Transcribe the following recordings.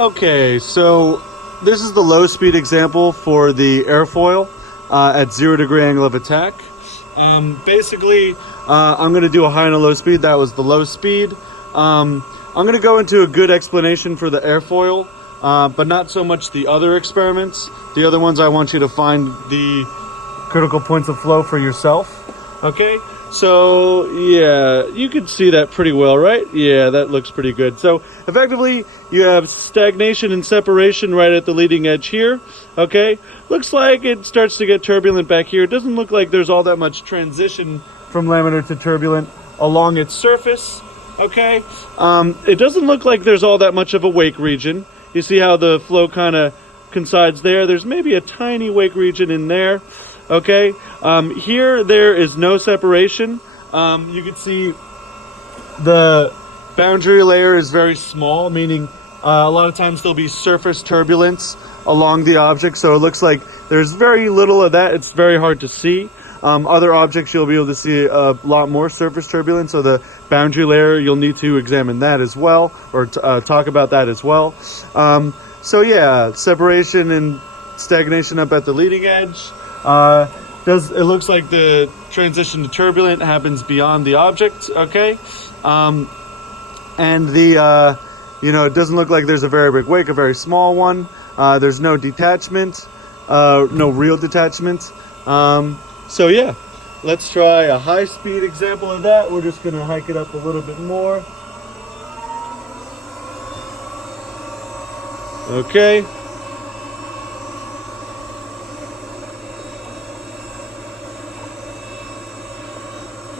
Okay, so this is the low speed example for the airfoil at 0 degree angle of attack. Basically, I'm going to do a high and a low speed. That was the low speed. I'm going to go into a good explanation for the airfoil, but not so much the other experiments. The other ones I want you to find the critical points of flow for yourself. Okay, so yeah, you can see that pretty well, right? Yeah, that looks pretty good. So effectively, you have stagnation and separation right at the leading edge here. Okay, looks like it starts to get turbulent back here. It doesn't look like there's all that much transition from laminar to turbulent along its surface. Okay, it doesn't look like there's all that much of a wake region. You see how the flow kind of coincides there? There's maybe a tiny wake region in there. Okay, here there is no separation. You can see the boundary layer is very small, meaning a lot of times there'll be surface turbulence along the object, so it looks like there's very little of that. It's very hard to see. Other objects you'll be able to see a lot more surface turbulence, so the boundary layer, you'll need to examine that as well, or talk about that as well. So yeah, separation and stagnation up at the leading edge. It looks like the transition to turbulent happens beyond the object, okay? And the, it doesn't look like there's a very big wake, a very small one. There's no detachment, no real detachment. So yeah, let's try a high speed example of that. We're just gonna hike it up a little bit more. Okay.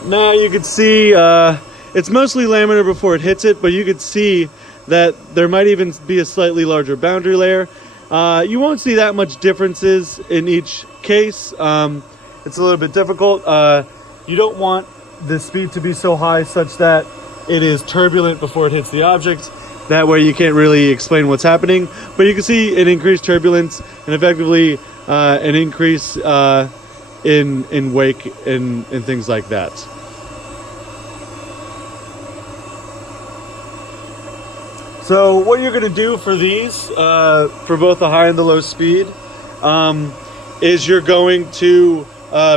Now you can see it's mostly laminar before it hits it, but you could see that there might even be a slightly larger boundary layer. You won't see that much differences in each case. It's a little bit difficult. You don't want the speed to be so high such that it is turbulent before it hits the object. That way you can't really explain what's happening, but you can see an increased turbulence and effectively an increase in wake and things like that. So what you're going to do for these, for both the high and the low speed, is you're going to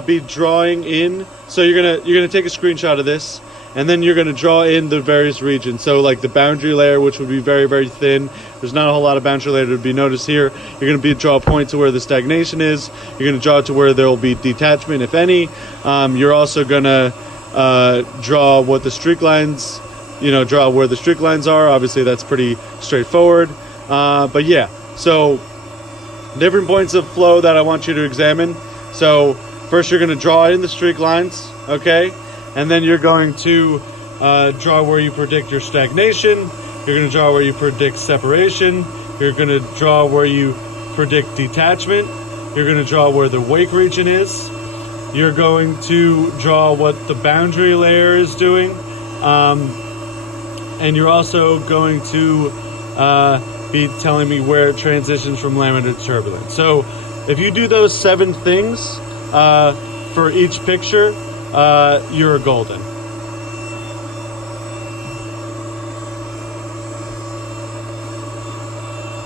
be drawing in. So you're gonna take a screenshot of this, and then you're gonna draw in the various regions. So like the boundary layer, which would be very, very thin. There's not a whole lot of boundary layer to be noticed here. You're gonna draw a point to where the stagnation is. You're gonna draw it to where there will be detachment, if any. You're also gonna draw what the streak lines, draw where the streak lines are. Obviously, that's pretty straightforward. But yeah, so different points of flow that I want you to examine. So first you're going to draw in the streak lines, okay? And then you're going to draw where you predict your stagnation. You're going to draw where you predict separation. You're going to draw where you predict detachment. You're going to draw where the wake region is. You're going to draw what the boundary layer is doing. And you're also going to be telling me where it transitions from laminar to turbulent. So if you do those 7 things for each picture, you're golden.